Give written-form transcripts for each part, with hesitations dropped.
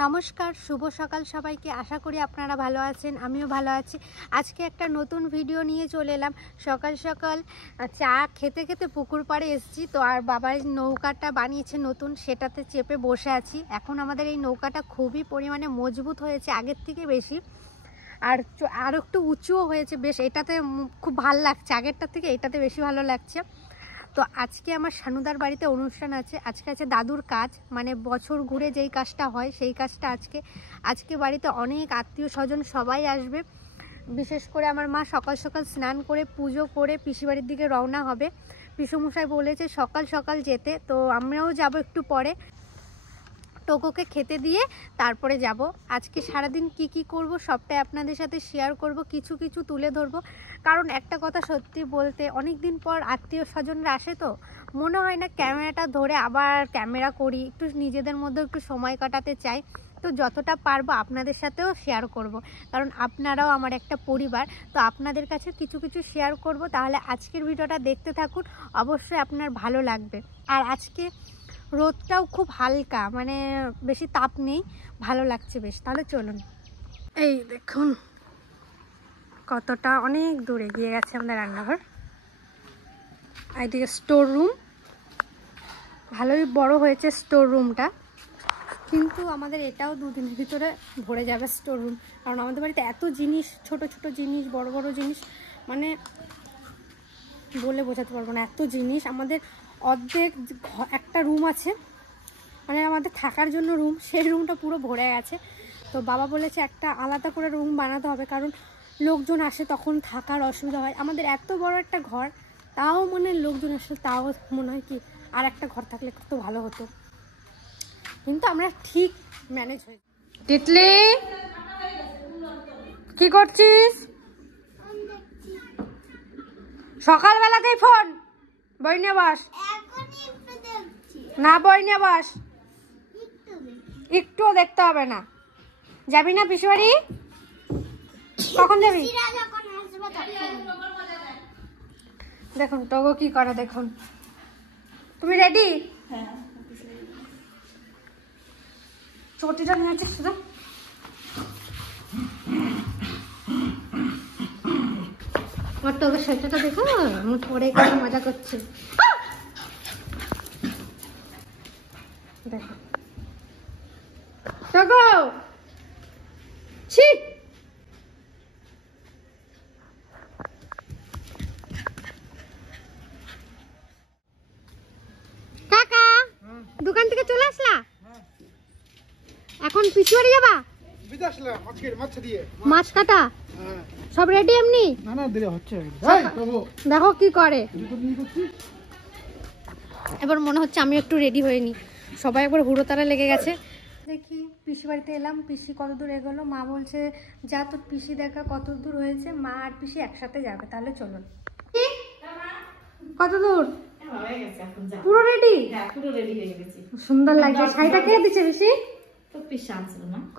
নমস্কার, শুভ সকাল সবাইকে। আশা করি আপনারা ভালো আছেন, আমিও ভালো আছি। আজকে একটা নতুন ভিডিও নিয়ে চলে এলাম। সকাল সকাল চা খেতে খেতে পুকুর পাড়ে এসেছি তো, আর বাবার নৌকাটা বানিয়েছে নতুন, সেটাতে চেপে বসে আছি। এখন আমাদের এই নৌকাটা খুবই পরিমাণে মজবুত হয়েছে, আগের থেকে বেশি, আর একটু উঁচুও হয়েছে বেশ। এটাতে খুব ভালো লাগছে, আগেরটার থেকে এটাতে বেশি ভালো লাগছে। তো আজকে আমার শানুদার বাড়িতে অনুষ্ঠান আছে। আজকে আছে দাদুর কাজ, মানে বছর ঘুরে যেই কাজটা হয় সেই কাজটা আজকে বাড়িতে অনেক আত্মীয় স্বজন সবাই আসবে। বিশেষ করে আমার মা সকাল সকাল স্নান করে পুজো করে পিসি বাড়ির দিকে রওনা হবে। পিসুমশাই বলেছে সকাল সকাল যেতে, তো আমরাও যাব একটু পরে। টোকোকে খেতে দিয়ে তারপরে যাব। আজকে সারাদিন কি করব সবটাই আপনাদের সাথে শেয়ার করব, কিছু কিছু তুলে ধরবো। কারণ একটা কথা সত্যি বলতে, অনেক দিন পর আত্মীয় স্বজনরা আসে, তো মনে হয় না ক্যামেরাটা ধরে আবার ক্যামেরা করি, একটু নিজেদের মধ্যে একটু সময় কাটাতে চাই। তো যতটা পারবো আপনাদের সাথেও শেয়ার করব, কারণ আপনারাও আমার একটা পরিবার। তো আপনাদের কাছে কিছু কিছু শেয়ার করব। তাহলে আজকের ভিডিওটা দেখতে থাকুন, অবশ্যই আপনার ভালো লাগবে। আর আজকে রোদটাও খুব হালকা, মানে বেশি তাপ নেই, ভালো লাগছে বেশ। তাহলে চলুন। এই দেখুন কতটা অনেক দূরে গিয়ে গেছে আমাদের রান্নাঘর। এইদিকে স্টোর রুম, ভালোই বড় হয়েছে স্টোর রুমটা, কিন্তু আমাদের এটাও দুদিনের ভিতরে ভরে যাবে স্টোর রুম। কারণ আমাদের বাড়িতে এত জিনিস, ছোট ছোট জিনিস, বড় বড় জিনিস, মানে বলে বোঝাতে পারবো না, এত জিনিস। আমাদের অর্ধেক একটা রুম আছে, মানে আমাদের থাকার জন্য রুম, সেই রুমটা পুরো ভরে গেছে। তো বাবা বলেছে একটা আলাদা করে রুম বানাতে হবে, কারণ লোকজন আসে তখন থাকার অসুবিধা হয়। আমাদের এত বড় একটা ঘর, তাও মানে লোকজন আসলে তাও মনে হয় কি আর একটা ঘর থাকলে কত ভালো হতো, কিন্তু আমরা ঠিক ম্যানেজ হয়ে। টিটলি কি করছিস? সকালবেলাতেই ফোন, বই নিয়ে বস। না, বই নিয়ে বস, একটুও দেখতে হবে না। যাবি না পিসি বাড়ি? কখন যাবি? দেখুন তোগো কি করে, দেখুন। তুমি রেডি? চটিটা নিয়ে আসছিস শুধু। আমার তোকে সেটাটা দেখো, আমি পরে কেমন মজা করছি দেখো। তোগো ছি, কাকা দোকান থেকে চলে আসলা? এখন পিছু বাড়ি যাবা? মাছ কাটা সব রেডি? এমনি দেখো কি করে। এবার মনে হচ্ছে আমি একটু রেডি হইনি, সবাই একবার হুড়োতাড়া লেগে গেছে। দেখি পিসি বাড়িতে এলাম, পিসি কত দূর এগোলো। মা বলছে যা তোর পিসি দেখা কত দূর হয়েছে, মা আর পিসি একসাথে যাবে। তাহলে চলুন। কত দূর? পুরো রেডি? পুরো রেডি হয়ে গেছে। সুন্দর লাগছে শাড়িটা। কে দিচ্ছে পিসি?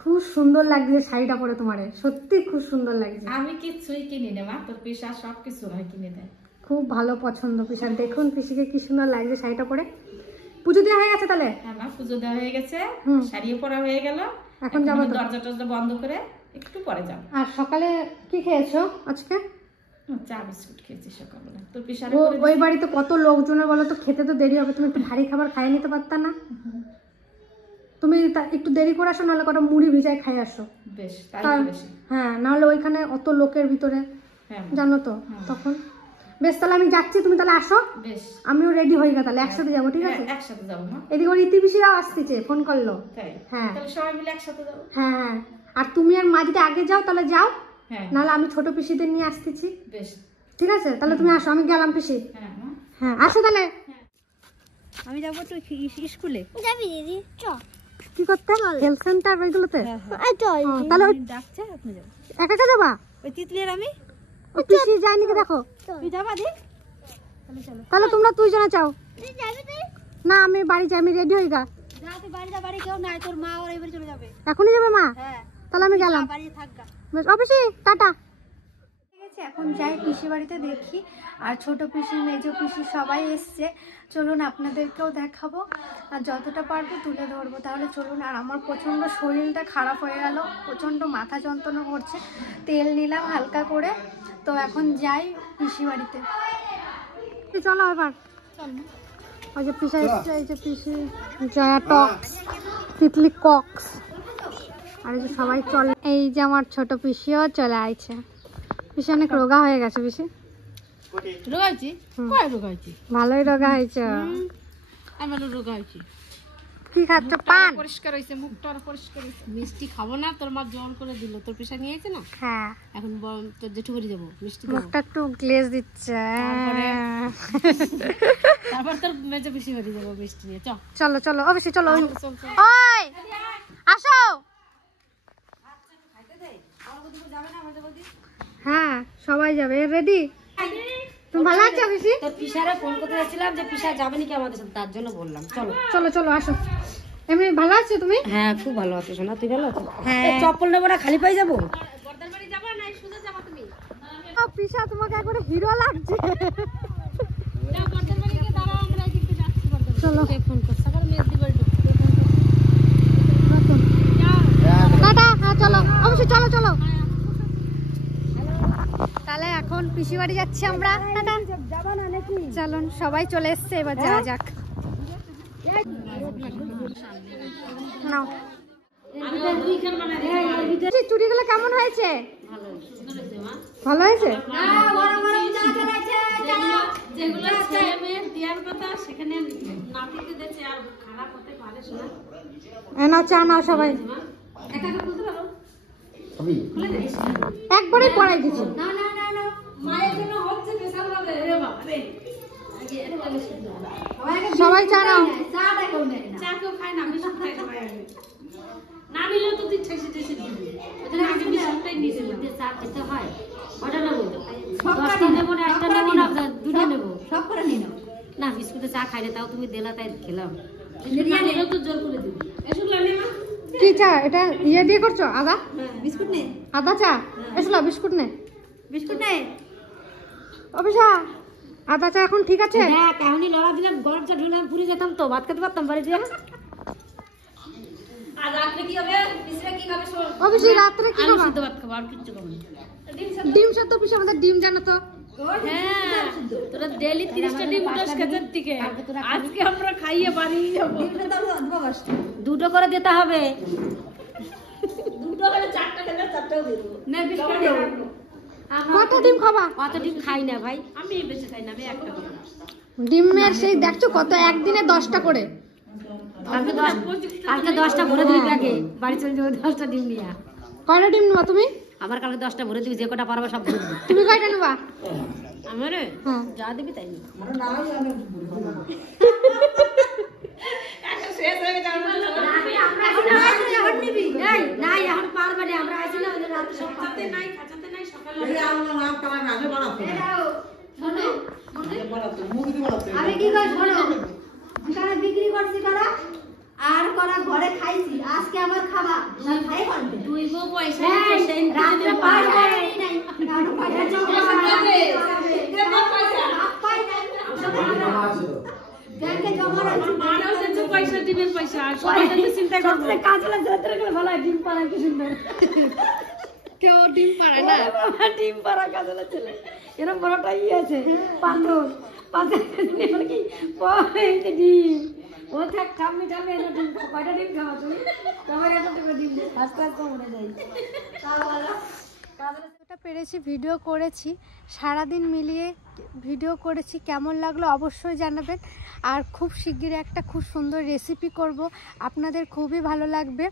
খুব সুন্দর লাগছে শাড়িটা পরে তোমার, সত্যি খুব সুন্দর লাগছে। আমি কিছুই কিনি না মা, তোর পিসা সব কিছু কিনে দেয়। খুব ভালো পছন্দ পিসার। দেখুন পিসিকে কি সুন্দর লাগছে শাড়িটা পরে। পুজো দেওয়া হয়ে গেছে? তাহলে হ্যাঁ মা, পুজো দেওয়া হয়ে গেছে, শাড়িও পরা হয়ে গেল। এখন যাবো, দরজা টরজা বন্ধ করে একটু পরে যাব। আর সকালে কি খেয়েছো আজকে? চা বিস্কুট খেয়েছি সকালবেলা। তোর পিসার ওই বাড়িতে কত লোকজনের বলো তো, খেতে তো দেরি হবে, তুমি একটু ভারী খাবার খাইয়ে নিতে পারতা না? তুমি একটু দেরি করে আসো, নাহলে কটা মুড়ি ভিজায় খাই আসো। বেশ, হ্যাঁ, নাহলে ওইখানে অত লোকের ভিতরে জানো তো তখন। বেশ, তাহলে আমি যাচ্ছি, তুমি তাহলে আসো। বেশ, আমিও রেডি হয়ে গেল, তাহলে একসাথে যাবো। ঠিক আছে, একসাথে যাবো মা। এদিকে ওর ইতি পিসিরাও আসতেছে, ফোন করলো। হ্যাঁ, তাহলে সবাই মিলে একসাথে যাবো। হ্যাঁ হ্যাঁ, আর তুমি আর মা যদি আগে যাও তাহলে যাও, নাহলে আমি ছোট পিসিদের নিয়ে আসতেছি। বেশ, ঠিক আছে, তাহলে তুমি আসো, আমি গেলাম পিসি। হ্যাঁ আসো তাহলে। আমি যাবো তো স্কুলে। যাবি দিদি? চ। কি করতে? হেলথ সেন্টার ওইগুলোতে? তাহলে ডাকছে, আপনি যাবেন? একা একা যাবা? ওই তিতলির আমি পিসি যায়নি কি দেখো। তুই যাবা দি? তাহলে চলো। তাহলে তোমরা তুই জন চাও না? আমি বাড়ি যাই, আমি রেডি হই গা। যা তুই বাড়ি যা, বাড়ি কেউ নাই, তোর মা ওর এবারে চলে যাবে। এখনই যাবে মা? হ্যাঁ। তাহলে আমি গেলাম। বাড়ি থাক গা। বেশ, অফিসে টাটা। গেছে, এখন যাই পিসি বাড়িতে দেখি। আর ছোট পিসি, মেজো পিসি সবাই এসছে। চলুন আপনাদেরকেও দেখাবো আর যতটা পারবো তুলে ধরবো। তাহলে চলুন। আর আমার প্রচণ্ড শরীরটা খারাপ হয়ে গেল, প্রচণ্ড মাথা যন্ত্রণা করছে। তেল নিলাম হালকা করে। তো এখন যাই পিসি বাড়িতে। চলো এবার। ওই যে পিসা এসছে, এই যে পিসি, জয়া টক্স, তিতলি কক্স, আর এই যে সবাই চলে। এই যে আমার ছোট পিসিও চলে আইছে। পিসি অনেক রোগা হয়ে গেছে। পিসি রোগাইছি, রোগাইছি, ভালোই রোগা হয়েছে। আমারও রোগা হয়েছে। কি খাচ্ছ? পান? পরিষ্কার হয়েছে, মুখটা পরিষ্কার হয়েছে। মিষ্টি খাবো না, তোর মা জল করে দিল। তোর পেশা নিয়েছে না? হ্যাঁ। এখন তোর জেঠু বাড়ি যাবো, মিষ্টি মুখটা একটু গ্লেজ দিচ্ছে। তারপর তোর মেজো পিসি বাড়ি যাবো মিষ্টি নিয়ে। চলো চলো অবশ্যই চলো। ওই আসো। হ্যাঁ সবাই যাবে। রেডি? তুমি ভালো আছো পিসি? তোর পিসারে ফোন করতে যাচ্ছিলাম যে পিসা যাবে নাকি আমাদের সাথে, তার জন্য বললাম চলো। চলো চলো আসো। এমনি ভালো আছো তুমি? হ্যাঁ খুব ভালো আছো সোনা, তুই ভালো আছিস? হ্যাঁ। চপ্পল নেবো না, খালি পায়ে যাবো? পিসা তোমাকে একবারে হিরো লাগছে। চলো ফোন কর, সকালে মেজদি বাড়ি টাটা। হ্যাঁ চলো অবশ্যই, চলো চলো। তাহলে এখন পিসি বাড়ি যাচ্ছি আমরা। টাটা। চলুন সবাই চলে এসছে, এবার যাওয়া যাক। নাও। চুড়িগুলো কেমন হয়েছে? ভালো হয়েছে। যেগুলো ছেলে মেয়ের দেওয়ার কথা সেখানে নাতিকে দিয়েছে, আর খারাপ হতে পারে না। নাও চা নাও সবাই। একবারে পড়াই দিচ্ছি। মায়ের জন্য হচ্ছে বিশাল ভাবে। রে বাবা রে, সবাই চা নাও। চা কেউ খায় না, বিস্কুট খায় সবাই। না নিলে তো তুই ঠেসে ঠেসে দিবি। ওখানে আগে বিস্কুটটাই নিয়েছিলাম। চা খেতে হয়, ওটা নেবো। 10টা নেবো না, একটা নেবো না, দুটো নেবো। সব করে নিয়ে নাও না। বিস্কুটে চা খাই না, তাও তুমি দিলা তাই খেলাম। না নিলেও তো জোর করে দিবি। এসব লাগে না। কি চা এটা? ইয়ে দিয়ে করছো? আদা বিস্কুট নে, আদা চা? এসলা বিস্কুট নে, বিস্কুট নে। অবিশা আদা চা এখন ঠিক আছে? দেখ এখনই লড়া দিলাম, গরম চা ঢুলে পুরি যেতাম তো, ভাত খেতে পারতাম বাড়ি দিয়ে। আর রাত্রে কি হবে? পিসরা কি খাবে? অবশ্যই রাত্রে কি আলু খাবা? সিদ্ধ ভাত খাবো, আর কিচ্ছু খাবো না। ডিম সেদ্ধ। পিসা আমাদের ডিম জানো তো? হ্যাঁ, তোরা ডেইলি 30টা ডিম উঠাস কাছের থেকে। আজকে আমরা খাইয়ে বাড়ি যাবো। দুটো করে দিতে হবে। দুটো হলে 4টা খেলে 4টাও দিয়ে দেবো। না বিস্কুট দেবো। কত ডিম খাবা? অত ডিম খাই না ভাই। আমি বেশি খাই না, আমি একটা খাবো। ডিমের সেই দেখছো কত, একদিনে 10টা করে। কালকে 10টা ভরে দিবি ব্যাগে, বাড়ি চলে যাবো 10টা ডিম নিয়ে। কয়টা ডিম নেবা তুমি? আমার কালকে 10টা ভরে দিবি, যে কটা পারবো সব ভরে দিবি। তুমি কয়টা নেবা? আমারে হ্যাঁ যা দিবি তাই নিবি। নাই এখন পারবে না, আমরা আইছি না ওদের রাতে সব খাতে নাই, খাতে নাই, সকালে আমি কি করি শোনো, এখানে বিক্রি করছি কারা আর করা ঘরে খাইছি, আজকে আমার খাবা না খাই করবে দুই বউ পয়সা এই, সেই রাত্রে পারবে নাই কারো পয়সা জমা দেবে। ব্যাংকে জমা রাখছি মারাও যে পয়সা দিবে, পয়সা আর সবাই তো চিন্তা করবে। কাজে লাগছে গেলে ভালো হয়, ডিম পাড়া কি সুন্দর। কেউ ডিম পাড়ায় না। ডিম পাড়া কাজে লাগছে এরকম বড়টা ইয়ে আছে পাথর পাথর কি এই যে ডিম ও থাক খাবি খাবি এটা ডিম কয়টা ডিম খাওয়া তুমি? তোমার এটা থেকে ডিম আস্তে আস্তে উড়ে যাই। যতটা পেরেছি ভিডিও করেছি, সারাদিন মিলিয়ে ভিডিও করেছি। কেমন লাগলো অবশ্যই জানাবেন। আর খুব শিগগিরই একটা খুব সুন্দর রেসিপি করব, আপনাদের খুবই ভালো লাগবে।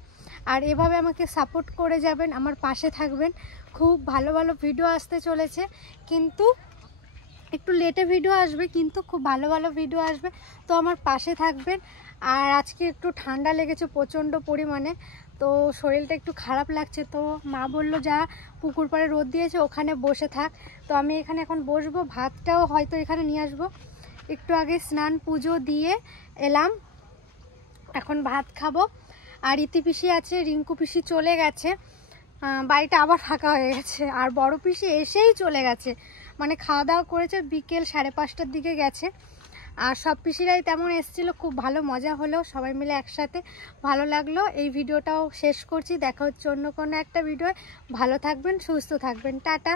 আর এভাবে আমাকে সাপোর্ট করে যাবেন, আমার পাশে থাকবেন। খুব ভালো ভালো ভিডিও আসতে চলেছে, কিন্তু একটু লেটে ভিডিও আসবে, কিন্তু খুব ভালো ভালো ভিডিও আসবে। তো আমার পাশে থাকবেন। আর আজকে একটু ঠান্ডা লেগেছে প্রচণ্ড পরিমাণে, তো শরীরটা একটু খারাপ লাগছে। তো মা বললো যা পুকুর পাড়ে রোদ দিয়েছে ওখানে বসে থাক। তো আমি এখানে এখন বসবো, ভাতটাও হয়তো এখানে নিয়ে আসবো। একটু আগে স্নান পুজো দিয়ে এলাম, এখন ভাত খাবো। আর ইতি পিসি আছে, রিঙ্কু পিসি চলে গেছে। বাড়িটা আবার ফাঁকা হয়ে গেছে। আর বড় পিসি এসেই চলে গেছে, মানে খাওয়া দাওয়া করেছে, বিকেল 5:30টার দিকে গেছে। আর সব পিসিরাই তেমন এসেছিলো, খুব ভালো মজা হলো, সবাই মিলে একসাথে ভালো লাগলো। এই ভিডিওটাও শেষ করছি, দেখা হচ্ছে অন্য কোনো একটা ভিডিও। ভালো থাকবেন, সুস্থ থাকবেন, টাটা।